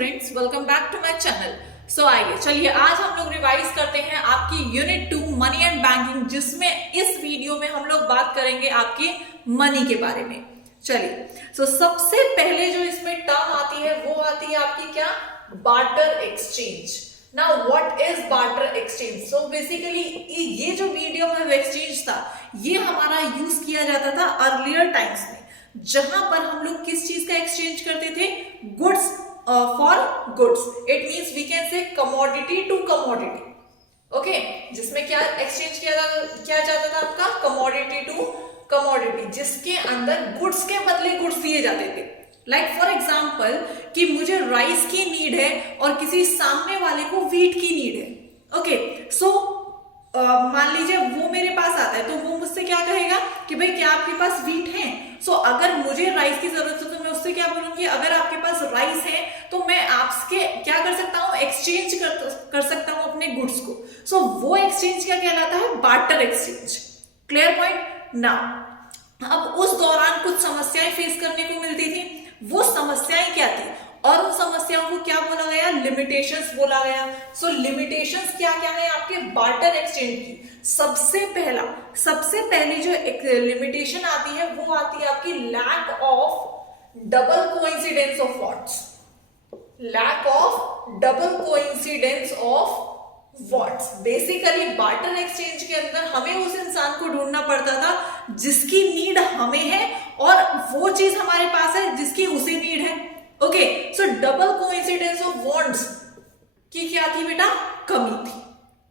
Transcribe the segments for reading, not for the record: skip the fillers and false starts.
Students, welcome back to my channel. So आइए चलिए आज हम लोग रिवाइज करते हैं आपकी यूनिट 2 मनी एंड बैंकिंग, जिसमें इस वीडियो में हम लोग बात करेंगे आपके मनी के बारे में। चलिए सबसे पहले जो इसमें टर्म आती है वो आती है आपकी क्या, barter exchange. Now what is barter exchange? So basically ये जो मीडियम ऑफ एक्सचेंज था ये हमारा यूज किया जाता था अर्लियर टाइम्स में, जहां पर हम लोग किस चीज का एक्सचेंज करते थे, goods for goods. It means we can say commodity to commodity. Okay, जिसमें क्या एक्सचेंज किया जाता था आपका, कमोडिटी टू कमोडिटी, जिसके अंदर गुड्स के बदले गुड्स दिए जाते थे। लाइक फॉर एग्जाम्पल कि मुझे राइस की नीड है और किसी सामने वाले को व्हीट की नीड है। ओके, सो मान लीजिए वो मेरे पास आता है तो वो मुझसे क्या कहेगा कि भाई क्या आपके पास व्हीट है। सो अगर मुझे राइस की जरूरत है तो मैं उससे क्या बोलूंगी, अगर आपके पास राइस है तो मैं आपसे क्या कर सकता हूँ, एक्सचेंज कर सकता हूँ अपने गुड्स को। सो वो एक्सचेंज क्या कहलाता है, बार्टर एक्सचेंज। क्लियर पॉइंट ना। अब उस दौरान कुछ समस्याएं फेस करने को मिलती थी। वो समस्याएं क्या थी और उन समस्याओं को क्या बोला गया, लिमिटेशंस बोला गया। सो लिमिटेशंस क्या क्या है आपके बार्टर एक्सचेंज की? सबसे पहली जो एक लिमिटेशन आती है वो आती है आपकी lack of double coincidence of wants. Lack of double coincidence of wants. Basically barter exchange के अंदर हमें उस इंसान को ढूंढना पड़ता था जिसकी नीड हमें है और वो चीज हमारे पास है जिसकी उसे नीड है। Okay, so double coincidence of wants की क्या थी बेटा, कमी थी।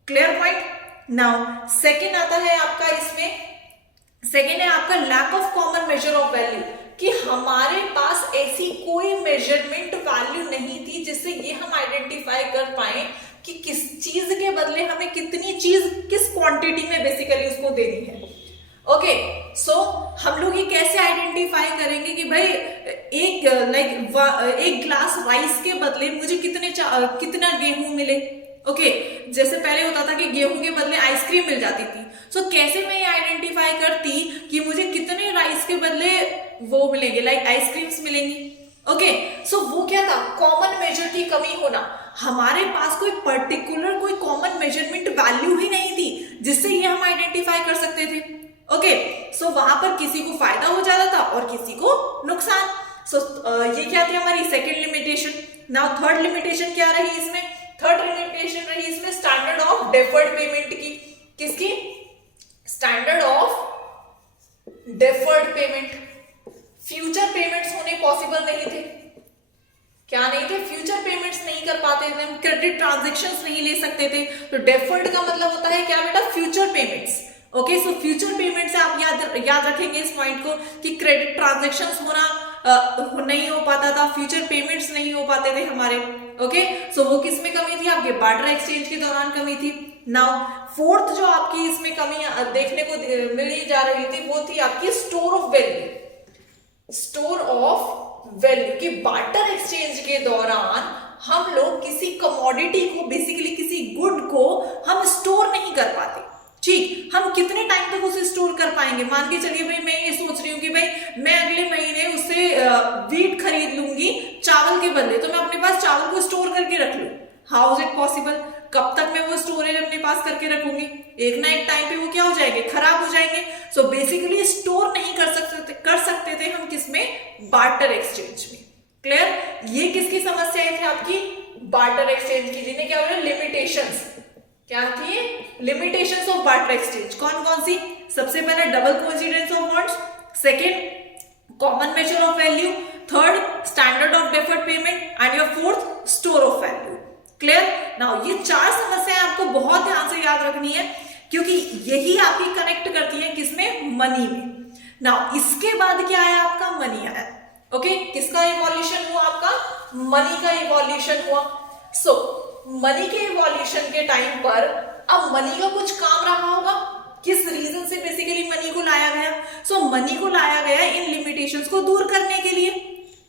Clear point. नाउ सेकंड आता है आपका, इसमें सेकंड है आपका lack of common measure of value, कि हमारे पास ऐसी कोई मेजरमेंट वैल्यू नहीं थी जिससे ये हम आइडेंटिफाई कर पाए कि किस चीज के बदले हमें कितनी चीज किस क्वांटिटी में बेसिकली उसको देनी है। ओके, सो हम लोग ये कैसे आइडेंटिफाई करेंगे कि भाई एक ग्लास राइस के बदले मुझे कितना गेहूं मिले। ओके, जैसे पहले होता था कि गेहूं के बदले आइसक्रीम मिल जाती थी। सो कैसे मैं ये आइडेंटिफाई करती कि मुझे कितने राइस के बदले वो मिलेंगे, लाइक आइसक्रीम्स मिलेंगी। ओके, सो वो क्या था, कॉमन मेजर की कमी होना। हमारे पास कोई पर्टिकुलर कोई कॉमन मेजरमेंट वैल्यू ही नहीं थी जिससे ये हम आइडेंटिफाई कर सकते थे। ओके, सो वहां पर किसी को फायदा हो जाता था और किसी को नुकसान। सो ये क्या थी हमारी second limitation. Now third limitation क्या रही इसमें, थर्ड लिमिटेशन रही इसमें स्टैंडर्ड ऑफ डेफर्ड पेमेंट की। किसकी, standard of deferred payment. Future payments होने पॉसिबल नहीं थे। क्या नहीं थे, फ्यूचर पेमेंट्स नहीं कर पाते थे, हम क्रेडिट ट्रांजैक्शंस नहीं ले सकते थे। तो डेफर्ड का मतलब होता है क्या बेटा, future payments. Okay, so future payment से आप याद रखेंगे इस पॉइंट को कि क्रेडिट ट्रांजैक्शंस होना नहीं हो पाता था, फ्यूचर पेमेंट्स नहीं हो पाते थे हमारे। ओके, सो वो किस में कमी थी, आपके बार्टर एक्सचेंज के दौरान कमी थी। नाउ फोर्थ जो आपकी इसमें कमी देखने को मिली जा रही थी वो थी आपकी store of value. Store of value कि बार्टर एक्सचेंज के दौरान हम लोग किसी कमोडिटी को, बेसिकली किसी गुड को हम स्टोर नहीं कर पाते। ठीक, हम कितने टाइम तक उसे स्टोर कर पाएंगे? मान के चलिए भाई मैं ये सोच रही हूँ कि भाई मैं अगले महीने उससे व्हीट खरीद लूंगी चावल के बदले, तो मैं अपने पास चावल को स्टोर करके रख लूं। How is it possible? कब तक मैं वो स्टोरेज अपने पास करके रखूंगी? एक ना एक टाइम पे वो क्या हो जाएंगे, खराब हो जाएंगे। सो बेसिकली स्टोर नहीं कर सकते थे हम किसमें, बार्टर एक्सचेंज में। क्लियर? ये किसकी समस्याएं थी आपकी, बार्टर एक्सचेंज की, जिन्हें क्या बोले, लिमिटेशंस। क्या थी, लिमिटेशंस ऑफ बार्टर एक्सचेंज। कौन कौन सी? सबसे पहले double coincidence of wants, second common measure of value, third standard of deferred payment and your fourth store of value. Clear? Now ये चार समस्याएं आपको बहुत ध्यान से याद रखनी है क्योंकि यही आपकी कनेक्ट करती है किसमें, मनी में। नाउ इसके बाद क्या आया आपका, मनी आया। ओके, किसका इवोल्यूशन हुआ आपका, मनी का इवोल्यूशन हुआ। सो मनी के इवोल्यूशन के टाइम पर अब मनी का कुछ काम रहा होगा। किस रीजन से बेसिकली मनी को लाया गया? सो मनी को लाया गया इन लिमिटेशंस को दूर करने के लिए।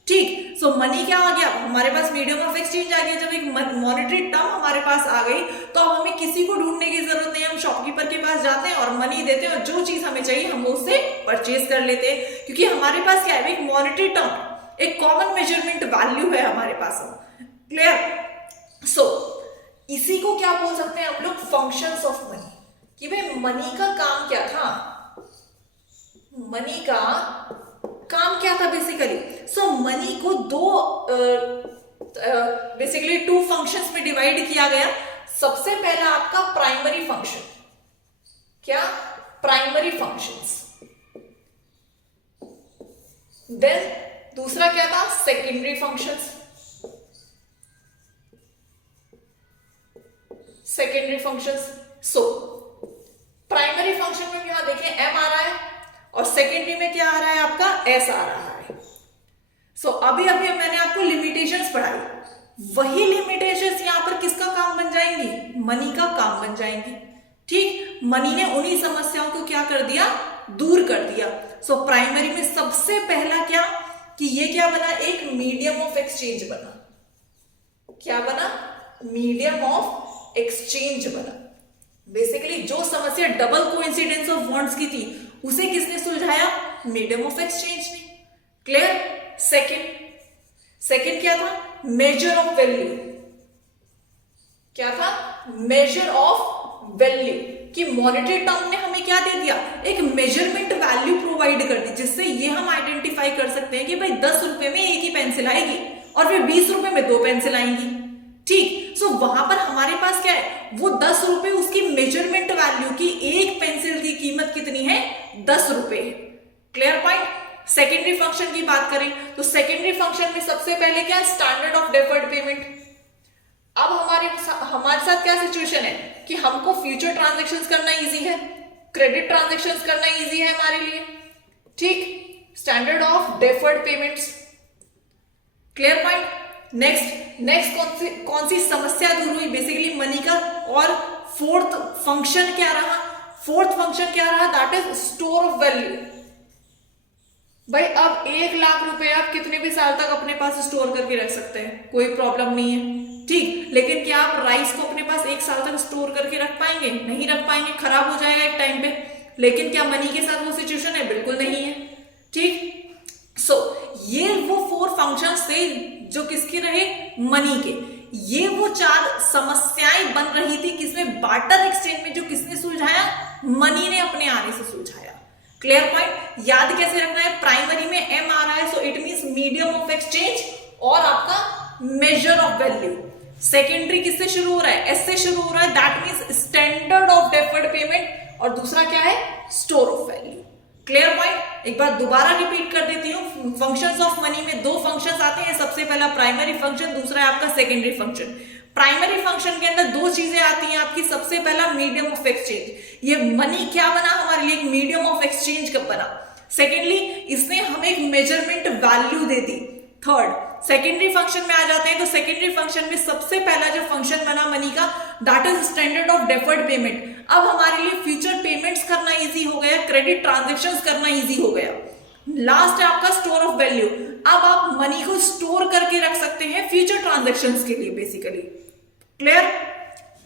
ठीक, सो मनी क्या आ गया, हमारे पास मीडियम ऑफ एक्सचेंज आ गया। जब एक मॉनेटरी टर्म हमारे पास आ गई तो अब हमें किसी को ढूंढने की जरूरत नहीं है, हम शॉपकीपर के पास जाते हैं और मनी देते हैं और जो चीज हमें चाहिए हम उससे परचेज कर लेते हैं, क्योंकि हमारे पास क्या है, एक मॉनेटरी टर्म, एक कॉमन मेजरमेंट वैल्यू है हमारे पास। क्लियर? सो इसी को क्या बोल सकते हैं हम लोग, फंक्शंस ऑफ मनी, कि भाई मनी का काम क्या था, मनी का काम क्या था बेसिकली। सो मनी को दो बेसिकली टू फंक्शंस में डिवाइड किया गया। सबसे पहला आपका प्राइमरी फंक्शन, क्या, प्राइमरी फंक्शंस, देन दूसरा क्या था, secondary functions, secondary functions. So primary function में यहां देखें एम आ रहा है और सेकेंडरी में क्या आ रहा है आपका, एस आ रहा है। सो अभी अभी मैंने आपको लिमिटेशंस पढ़ाई, वही लिमिटेशंस यहां पर किसका काम बन जाएंगी, मनी का काम बन जाएंगी। ठीक, मनी ने उन्हीं समस्याओं को क्या कर दिया, दूर कर दिया। सो प्राइमरी में सबसे पहला क्या, कि ये क्या बना, एक मीडियम ऑफ एक्सचेंज बना। क्या बना, मीडियम ऑफ एक्सचेंज बना। बेसिकली जो समस्या डबल कोइंसिडेंस ऑफ बॉन्ड्स की थी, उसे किसने सुलझाया, मीडियम ऑफ एक्सचेंज ने। क्लियर? सेकंड क्या था, मेजर ऑफ वैल्यू। क्या था, मेजर ऑफ वैल्यू, कि मॉनेटरी टर्म ने हमें क्या दे दिया, एक मेजरमेंट वैल्यू प्रोवाइड कर दी, जिससे ये हम आइडेंटिफाई कर सकते हैं कि भाई 10 रुपए में एक ही पेंसिल आएगी और फिर 20 रुपए में 2 पेंसिल आएंगी। ठीक, सो वहां पर हमारे पास क्या है, वो 10 रुपए उसकी मेजरमेंट वैल्यू की, एक पेंसिल की कीमत कितनी है, 10 रुपए है। Clear point? सेकेंडरी फंक्शन की बात करें तो सेकेंडरी फंक्शन में सबसे पहले क्या, स्टैंडर्ड ऑफ डेफर्ड पेमेंट। अब हमारे साथ क्या सिचुएशन है कि हमको फ्यूचर ट्रांजैक्शंस करना इजी है, क्रेडिट ट्रांजैक्शंस करना इजी है हमारे लिए। ठीक, standard of deferred payments. Clear point? Next कौन सी समस्या दूर हुई, बेसिकली मनी का। और फोर्थ फंक्शन क्या रहा, फोर्थ फंक्शन क्या रहा, that is store of value. भाई अब 1 लाख रुपए आप कितने भी साल तक अपने पास स्टोर करके रख सकते हैं, कोई प्रॉब्लम नहीं है। ठीक, लेकिन क्या आप राइस को अपने पास 1 साल तक स्टोर करके रख पाएंगे, नहीं रख पाएंगे, खराब हो जाएगा एक टाइम पे। लेकिन क्या मनी के साथ वो सिचुएशन है, बिल्कुल नहीं है। ठीक, सो ये वो 4 फंक्शंस थे जो किसके रहे, मनी के। ये वो 4 समस्याएं बन रही थी किसमें, बार्टर एक्सचेंज में, जो किसने सुलझाया, मनी ने अपने आने से सुलझाया। Clear point? याद कैसे रखना है, प्राइमरी में एम आ रहा है, so it means medium of exchange और आपका मेजर ऑफ वैल्यू। सेकेंडरी किससे शुरू हो रहा है, एस से शुरू हो रहा है, that means standard of deferred payment. और दूसरा क्या है, store of value. Clear point? एक बार दोबारा रिपीट कर देती हूं, फंक्शंस ऑफ मनी में 2 फंक्शंस आते हैं, सबसे पहला प्राइमरी फंक्शन, दूसरा है आपका सेकेंडरी फंक्शन। प्राइमरी फंक्शन के अंदर 2 चीजें आती हैं आपकी, सबसे पहला मीडियम ऑफ एक्सचेंज। ये मनी क्या बना हमारे लिए, एक मीडियम ऑफ एक्सचेंज कब बना। सेकेंडली, इसने हमें एक मेजरमेंट वैल्यू दे दी। थर्ड, सेकेंडरी फंक्शन में आ जाते हैं तो सेकेंडरी फंक्शन में सबसे पहला जो फंक्शन बना मनी का, that is standard of deferred payment. अब हमारे लिए फ्यूचर पेमेंट्स करना इजी हो गया, क्रेडिट ट्रांजैक्शंस करना इजी हो गया। लास्ट है आपका स्टोर ऑफ वैल्यू। अब आप मनी को स्टोर करके रख सकते हैं फ्यूचर ट्रांजैक्शंस के लिए बेसिकली। क्लियर?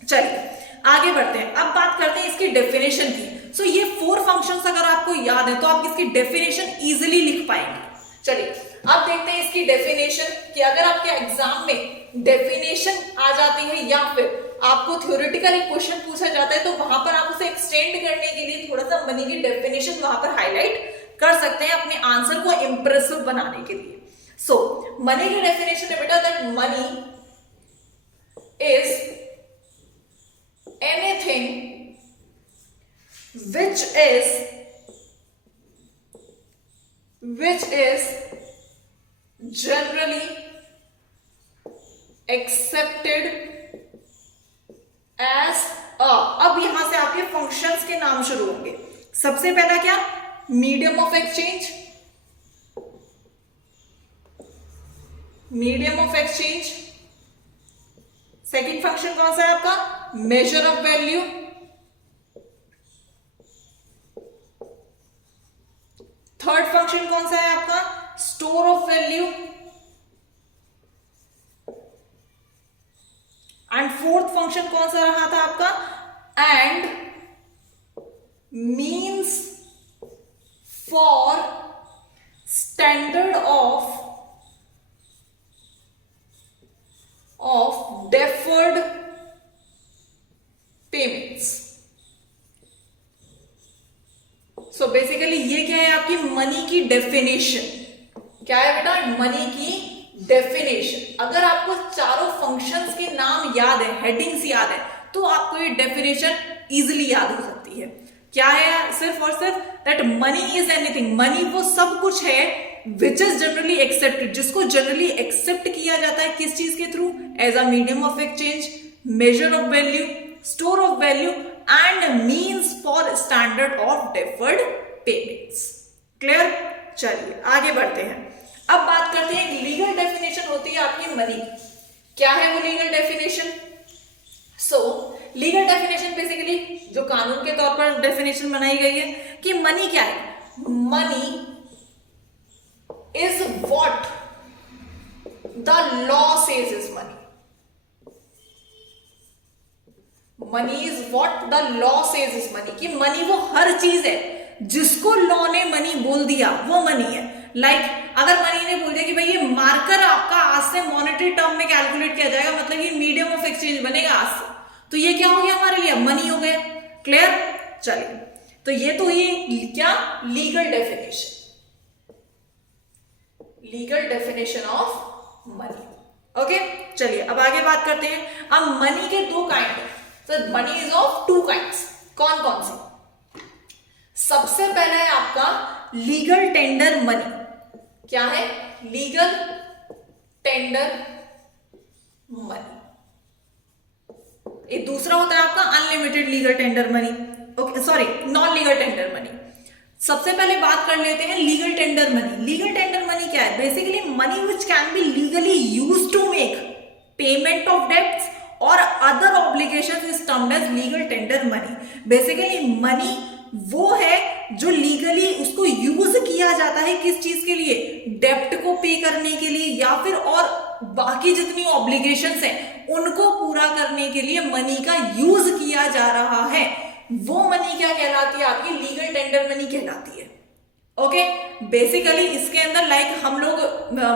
चलिए आगे बढ़ते हैं, अब बात करते हैं इसकी डेफिनेशन की। सो ये 4 फंक्शंस अगर आपको याद है तो आप इसकी डेफिनेशन इजीली लिख पाएंगे। चलिए अब देखते हैं इसकी डेफिनेशन, कि अगर आपके एग्जाम में डेफिनेशन आ जाती है या फिर आपको थ्योरेटिकल एक क्वेश्चन पूछा जाता है तो वहां पर आप उसे एक्सटेंड करने के लिए थोड़ा सा मनी की डेफिनेशन वहां पर हाईलाइट कर सकते हैं अपने आंसर को इंप्रेसिव बनाने के लिए। सो मनी की डेफिनेशन है बेटा, that money is anything which is generally accepted as a। अब यहां से आपके फंक्शंस के नाम शुरू होंगे। सबसे पहला क्या, medium of exchange, medium of exchange. Second function कौन सा है आपका, major of value. Third function कौन सा है आपका, store of value. And fourth function कौन सा रहा था आपका, and means for standard of deferred payments. So basically ये क्या है आपकी मनी की डेफिनेशन। क्या है बेटा? मनी की डेफिनेशन। अगर आपको चारों फंक्शंस के नाम याद है, हेडिंग्स याद है, तो आपको ये डेफिनेशन इजीली याद हो सकती है। क्या है? सिर्फ और सिर्फ that money is anything. Money वो सब कुछ है विच इज जनरली एक्सेप्टेड, जिसको जनरली एक्सेप्ट किया जाता है किस चीज के through? As a medium of exchange, measure of value, store of value and means for standard of deferred payments. Clear? चलिए आगे बढ़ते हैं। अब बात करते हैं, लीगल डेफिनेशन होती है आपकी मनी। क्या है वो लीगल डेफिनेशन? सो लीगल डेफिनेशन बेसिकली जो कानून के तौर पर डेफिनेशन बनाई गई है कि मनी क्या है? Money is what the law says is money. Money is what the law says is money. कि मनी वो हर चीज है जिसको लॉ ने मनी बोल दिया वो मनी है। लाइक अगर मनी ने बोल दिया कि भाई ये मार्कर आपका आज से मॉनेटरी टर्म में कैलकुलेट किया जाएगा, मतलब ये मीडियम ऑफ एक्सचेंज बनेगा आज से, तो ये क्या हो गया हमारे लिए? मनी हो गया। क्लियर? चलिए, तो ये तो ये क्या? Legal definition, legal definition of money. Okay, चलिए अब आगे बात करते हैं। अब मनी के दो काइंड है। तो money is of two kinds. कौन कौन सी? सबसे पहला है आपका लीगल टेंडर मनी। क्या है? Legal tender money. एक दूसरा होता है आपका unlimited legal tender money. Okay, sorry, non legal tender money. सबसे पहले बात कर लेते हैं legal tender money. Legal tender money क्या है? Basically money which can be legally used to make payment of debts और other obligations is termed as legal tender money. Basically money वो है जो लीगली उसको यूज किया जाता है किस चीज के लिए? डेब्ट को पे करने के लिए या फिर और बाकी जितनी ऑब्लिगेशंस हैं उनको पूरा करने के लिए मनी का यूज किया जा रहा है। वो मनी क्या कहलाती है? आपकी लीगल टेंडर मनी कहलाती है। ओके, बेसिकली इसके अंदर लाइक हम लोग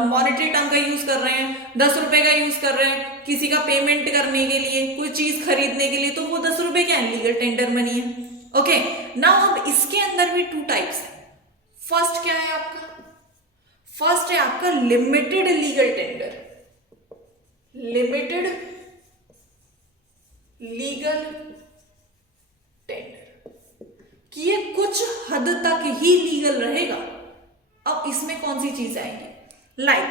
मॉनेटरी टर्म का यूज कर रहे हैं, 10 रुपए का यूज कर रहे हैं किसी का पेमेंट करने के लिए, कोई चीज खरीदने के लिए, तो वो 10 रुपए क्या है? लीगल टेंडर मनी है। ओके, नाउ अब इसके अंदर भी टू टाइप्स है। फर्स्ट क्या है आपका? फर्स्ट है आपका limited legal tender. Limited legal tender कि ये कुछ हद तक ही लीगल रहेगा। अब इसमें कौन सी चीज आएंगी? Like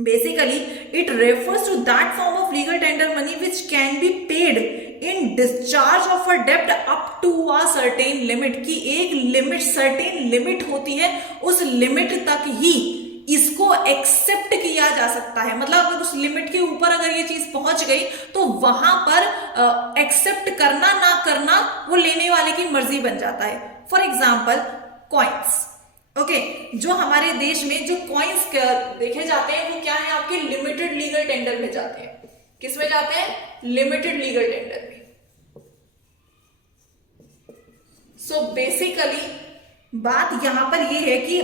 basically it refers to that form of legal tender money which can be paid in discharge of a डेब्ट up to a certain limit. की एक लिमिट, सर्टेन लिमिट होती है, उस लिमिट तक ही इसको एक्सेप्ट किया जा सकता है। मतलब अगर उस लिमिट के ऊपर अगर ये चीज पहुंच गई तो वहां पर एक्सेप्ट करना ना करना वो लेने वाले की मर्जी बन जाता है। For example coins. ओके, जो हमारे देश में जो कॉइन्स देखे जाते हैं वो क्या है? आपके लिमिटेड लीगल टेंडर में जाते हैं। किस में जाते हैं? लिमिटेड लीगल टेंडर में। सो बेसिकली बात यहां पर ये है कि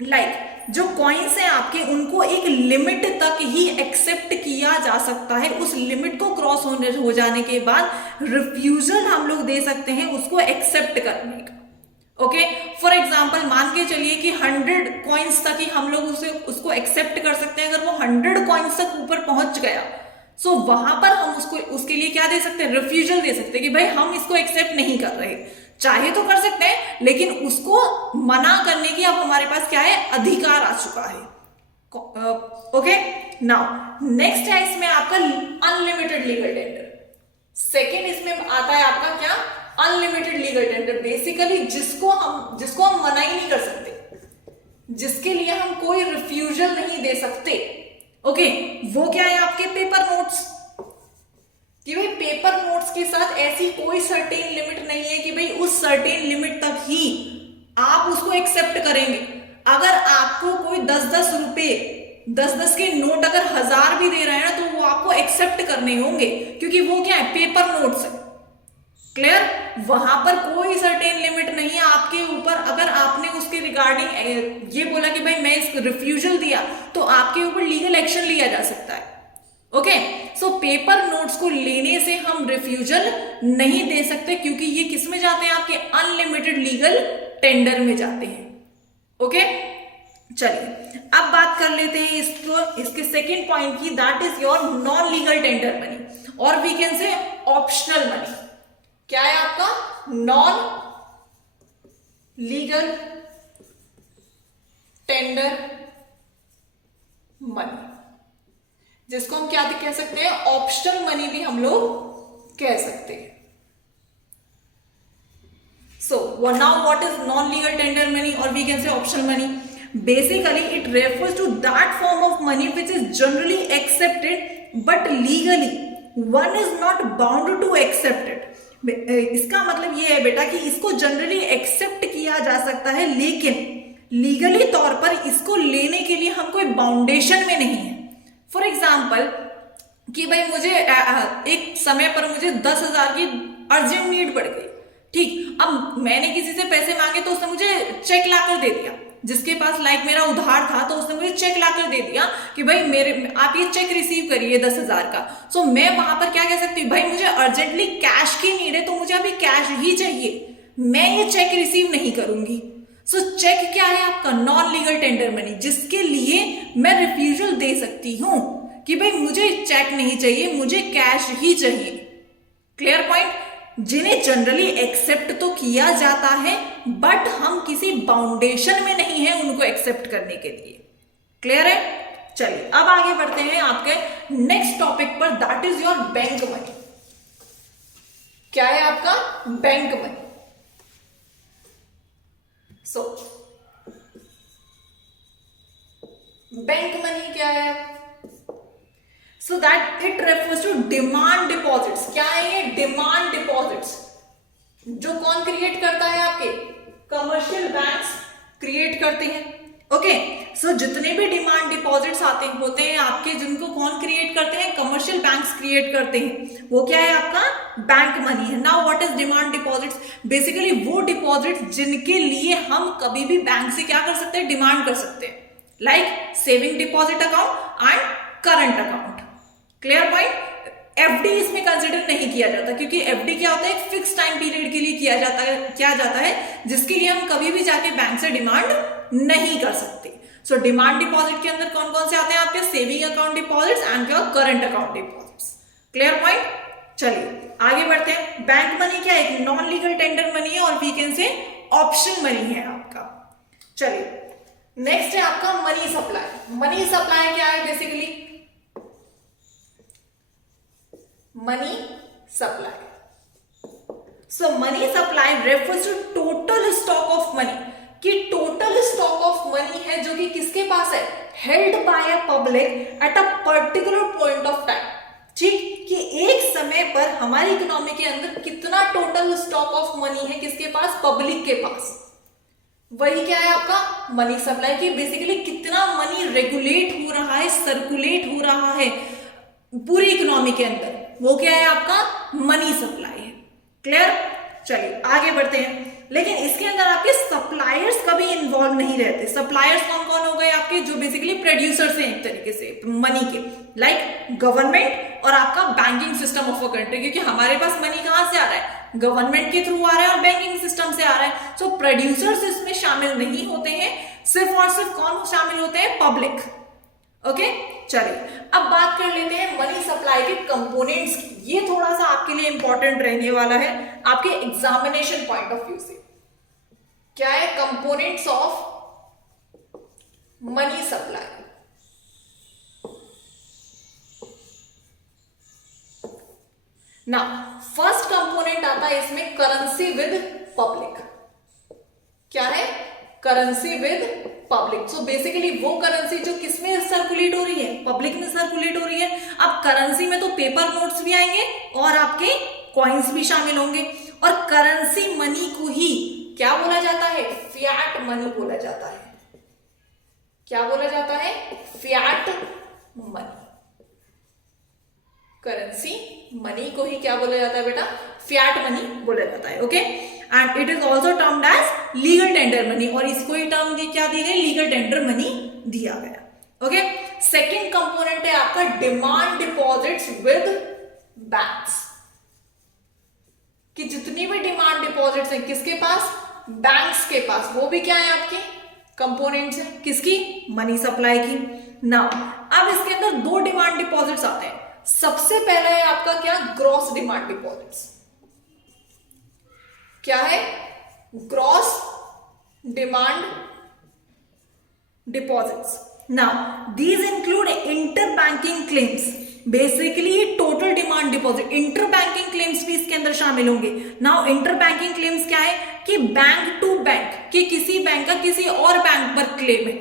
लाइक जो कॉइन्स हैं आपके उनको एक लिमिट तक ही एक्सेप्ट किया जा सकता है। उस लिमिट को क्रॉस हो जाने के बाद रिफ्यूजल हम लोग दे सकते हैं उसको एक्सेप्ट करने का। ओके, फॉर एग्जाम्पल मान के चलिए कि 100 कॉइन्स तक ही हम लोग उसको एक्सेप्ट कर सकते हैं। अगर वो 100 कॉइन्स तक ऊपर पहुंच गया सो वहां पर हम उसके लिए क्या दे सकते हैं? रिफ्यूजल दे सकते हैं कि भाई हम इसको एक्सेप्ट नहीं कर रहे। चाहे तो कर सकते हैं लेकिन उसको मना करने की अब हमारे पास क्या है? अधिकार आ चुका है। ओके, नाउ नेक्स्ट है इसमें आपका अनलिमिटेड लीगल टेंडर। सेकेंड इसमें आता है आपका क्या? Unlimited legal tender. बेसिकली जिसको हम मना ही नहीं कर सकते, जिसके लिए हम कोई रिफ्यूजल नहीं दे सकते। ओके, वो क्या है? आपके पेपर नोट्स। कि भाई पेपर नोट्स के साथ ऐसी कोई सर्टेन लिमिट नहीं है कि भाई उस सर्टेन लिमिट तक ही आप उसको एक्सेप्ट करेंगे। अगर आपको कोई 10-10 रुपए 10-10 के नोट अगर 1000 भी दे रहे हैं ना तो वो आपको एक्सेप्ट करने होंगे क्योंकि वो क्या है? पेपर नोट्स है। क्लियर? वहां पर कोई सर्टेन लिमिट नहीं है आपके ऊपर। अगर आपने उसके रिगार्डिंग ये बोला कि भाई मैं इसको रिफ्यूजल दिया तो आपके ऊपर लीगल एक्शन लिया जा सकता है। ओके, सो पेपर नोट्स को लेने से हम रिफ्यूजल नहीं दे सकते, क्योंकि ये किस में जाते हैं, आपके अनलिमिटेड लीगल टेंडर में जाते हैं। ओके, चलिए अब बात कर लेते हैं इसके सेकेंड पॉइंट की, that is your non legal tender money और we can say optional money. क्या है आपका नॉन लीगल टेंडर मनी, जिसको हम क्या कह सकते हैं, ऑप्शनल मनी भी हम लोग कह सकते हैं। So now what is non-legal tender money or we can say optional money? Basically it refers to that form of money which is generally accepted but legally one is not bound to accept it. इसका मतलब ये है बेटा कि इसको generally accept किया जा सकता है, लेकिन लीगली तौर पर इसको लेने के लिए हम कोई बाउंडेशन में नहीं है। फॉर एग्जाम्पल कि भाई मुझे एक समय पर मुझे 10,000 की अर्जेंट नीड पड़ गई, ठीक, अब मैंने किसी से पैसे मांगे तो उसने मुझे चेक लाकर दे दिया, जिसके पास लाइक मेरा उधार था तो उसने मुझे चेक लाकर दे दिया कि भाई आप ये चेक रिसीव करिए 10,000 का। सो मैं वहां पर क्या कह सकती हूँ, भाई मुझे अर्जेंटली कैश की नीड है तो मुझे अभी कैश ही चाहिए, मैं ये चेक रिसीव नहीं करूंगी। सो चेक क्या है आपका नॉन लीगल टेंडर मनी, जिसके लिए मैं रिफ्यूजल दे सकती हूं कि भाई मुझे चेक नहीं चाहिए, मुझे कैश ही चाहिए। क्लियर पॉइंट, जिन्हें जनरली एक्सेप्ट तो किया जाता है बट हम किसी बाउंडेशन में नहीं है उनको एक्सेप्ट करने के लिए। क्लियर है, चलिए अब आगे बढ़ते हैं आपके नेक्स्ट टॉपिक पर, that is your bank money. क्या है आपका bank money? So bank money क्या है? So that it refers to demand deposits. क्या है ये? डिमांड डिपॉजिट्स, जो कौन क्रिएट करता है? आपके कमर्शियल बैंक्स क्रिएट करते हैं। ओके, सो जितने भी डिमांड डिपॉजिट्स होते हैं आपके, जिनको कौन क्रिएट करते हैं? कमर्शियल बैंक्स क्रिएट करते हैं, वो क्या है? आपका बैंक मनी है। Now what is demand deposits? Basically वो डिपॉजिट्स जिनके लिए हम कभी भी बैंक से क्या कर सकते हैं? डिमांड कर सकते हैं, like saving deposit account and current account. Clear point, FD इसमें कंसिडर नहीं किया जाता, क्योंकि एफडी क्या होता है? एक फिक्स टाइम पीरियड के लिए किया जाता है, जिसके लिए हम कभी भी जाके बैंक से डिमांड नहीं कर सकते। सो डिमांड डिपॉजिट के अंदर कौन कौन से आते हैं? आपके saving account deposits and current account deposits. Clear point, चलिए आगे बढ़ते हैं। बैंक मनी क्या है? एक नॉन लीगल टेंडर मनी है और we can say option money है आपका। चलिए नेक्स्ट है आपका मनी सप्लाई। मनी सप्लाई क्या है? Basically money supply. So money supply refers to total stock of money, कि टोटल स्टॉक ऑफ मनी है जो कि किसके पास है? Held by a public at a particular point of time. ठीक, कि एक समय पर हमारी इकोनॉमी के अंदर कितना टोटल स्टॉक ऑफ मनी है किसके पास? पब्लिक के पास। वही क्या है आपका मनी सप्लाई, की बेसिकली कितना मनी रेगुलेट हो रहा है, सर्कुलेट हो रहा है पूरी इकोनॉमी के अंदर, वो क्या है? आपका मनी सप्लाई है। क्लियर, चलिए आगे बढ़ते हैं। लेकिन इसके अंदर आपके सप्लायर्स कभी इन्वॉल्व नहीं रहते। सप्लायर्स कौन कौन हो गए आपके? जो बेसिकली प्रोड्यूसर्स हैं एक तरीके से मनी के, लाइक गवर्नमेंट और आपका banking system of a country, क्योंकि हमारे पास मनी कहां से आ रहा है? गवर्नमेंट के थ्रू आ रहा है और बैंकिंग सिस्टम से आ रहा है। सो प्रोड्यूसर्स इसमें शामिल नहीं होते हैं, सिर्फ और सिर्फ कौन शामिल होते हैं? पब्लिक। ओके, चलिए अब बात कर लेते हैं मनी सप्लाई के कंपोनेंट्स की। ये थोड़ा सा आपके लिए इंपॉर्टेंट रहने वाला है आपके एग्जामिनेशन पॉइंट ऑफ व्यू से। क्या है? Components of money supply. ना फर्स्ट कंपोनेंट आता है इसमें करेंसी विद पब्लिक। क्या है? Currency with public. So basically वो करेंसी जो किसमें सर्कुलेट हो रही है? पब्लिक में सर्कुलेट हो रही है। अब करेंसी में तो पेपर नोट्स भी आएंगे और आपके कॉइन्स भी शामिल होंगे, और करेंसी मनी को ही क्या बोला जाता है? फियाट मनी बोला जाता है। क्या बोला जाता है? Fiat money. करेंसी मनी को ही क्या बोला जाता है बेटा? फियाट मनी बोला जाता है। Okay, and it is also termed as legal tender money, और इसको ही टर्म क्या दी गई? लीगल टेंडर मनी दिया गया। ओके, सेकेंड कंपोनेंट है आपका demand deposit deposits with banks, कि जितनी भी डिमांड डिपॉजिट्स हैं किसके पास, बैंक्स के पास, वो भी क्या है आपके कंपोनेंट्स हैं, किसकी, मनी सप्लाई की। नाउ अब इसके अंदर दो डिमांड डिपॉजिट्स आते हैं। सबसे पहला है आपका क्या, ग्रॉस डिमांड डिपॉजिट्स। क्या है, gross demand deposits. Now these include inter banking claims, basically total demand deposit, inter banking claims भी इसके अंदर शामिल होंगे। नाउ इंटर बैंकिंग क्लेम्स क्या है, कि बैंक टू बैंक, कि किसी बैंक का किसी और बैंक पर क्लेम है,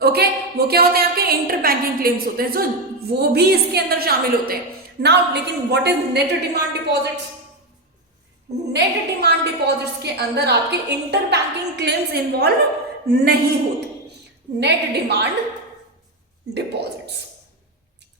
ओके, वो क्या होते हैं आपके इंटर बैंकिंग क्लेम्स होते हैं, सो वो भी इसके अंदर शामिल होते हैं। नाउ लेकिन what is net demand deposits, net demand deposits के अंदर आपके इंटर बैंकिंग क्लेम्स इन्वॉल्व नहीं होते, net demand deposits.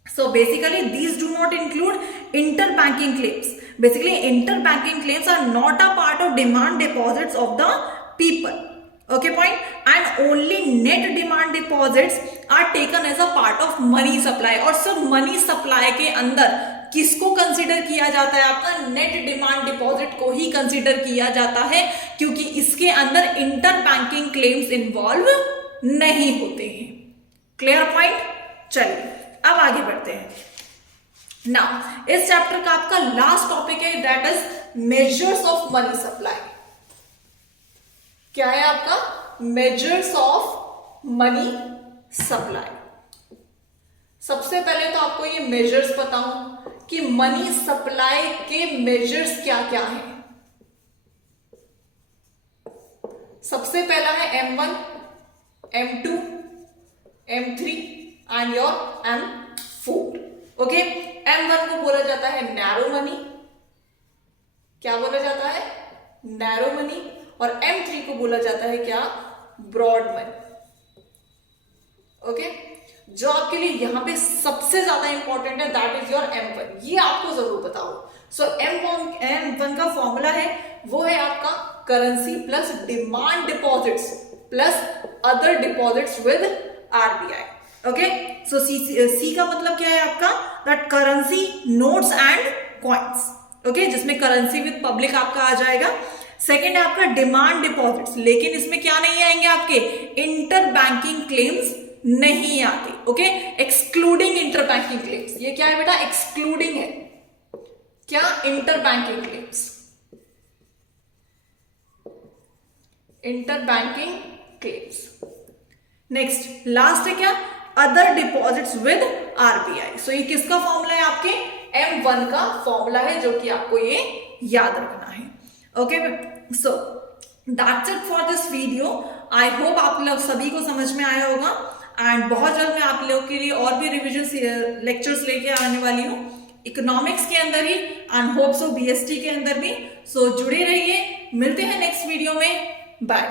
So basically these do not include interbanking claims. Basically interbanking claims are not a part of demand deposits of the people. Okay point? And only net demand deposits are taken as a part of money supply. और सब money supply के अंदर किसको consider किया जाता है, आपका net demand deposit को ही कंसिडर किया जाता है, क्योंकि इसके अंदर इंटर बैंकिंग क्लेम्स इन्वॉल्व नहीं होते हैं। Clear point. चलिए अब आगे बढ़ते हैं। नाउ इस चैप्टर का आपका लास्ट टॉपिक है, that is measures of money supply. क्या है आपका, मेजर्स ऑफ मनी सप्लाई। सबसे पहले तो आपको ये मेजर्स बताऊं कि मनी सप्लाई के मेजर्स क्या क्या हैं। सबसे पहला है M1, M2, M3 and your M4। Okay, M1 को बोला जाता है नैरो मनी, क्या बोला जाता है, नैरो मनी, और M3 को बोला जाता है क्या, ब्रॉड मनी। ओके, जो आपके लिए यहां पे सबसे ज्यादा इंपॉर्टेंट है दैट इज योर M1, ये आपको जरूर बताओ। सो M1 का फॉर्मूला है, वो है आपका currency plus demand deposits plus other deposits with RBI। Okay, so C का मतलब क्या है आपका, that currency, notes and coins. Okay, जिसमें करेंसी विद पब्लिक आपका आ जाएगा। सेकेंड है आपका डिमांड डिपॉजिट्स, लेकिन इसमें क्या नहीं आएंगे आपके, इंटर बैंकिंग क्लेम्स नहीं आते। Okay, excluding inter banking claims. ये क्या है बेटा, एक्सक्लूडिंग है क्या, inter banking claims, inter banking claims. Next last है क्या, अदर डिपॉजिट्स विद RBI। सो ये किसका फॉर्मूला है, आपके M1 का फॉर्मूला है, जो कि आपको ये याद रखना है। Okay, so that's it for this video. I hope आप लोग सभी को समझ में आया होगा, एंड बहुत जल्द मैं आप लोगों के लिए और भी रिविजन लेक्चर्स लेके आने वाली हूँ, इकोनॉमिक्स के अंदर ही एंड होप सो BST के अंदर भी। सो जुड़े रहिए, मिलते हैं नेक्स्ट वीडियो में, बाय।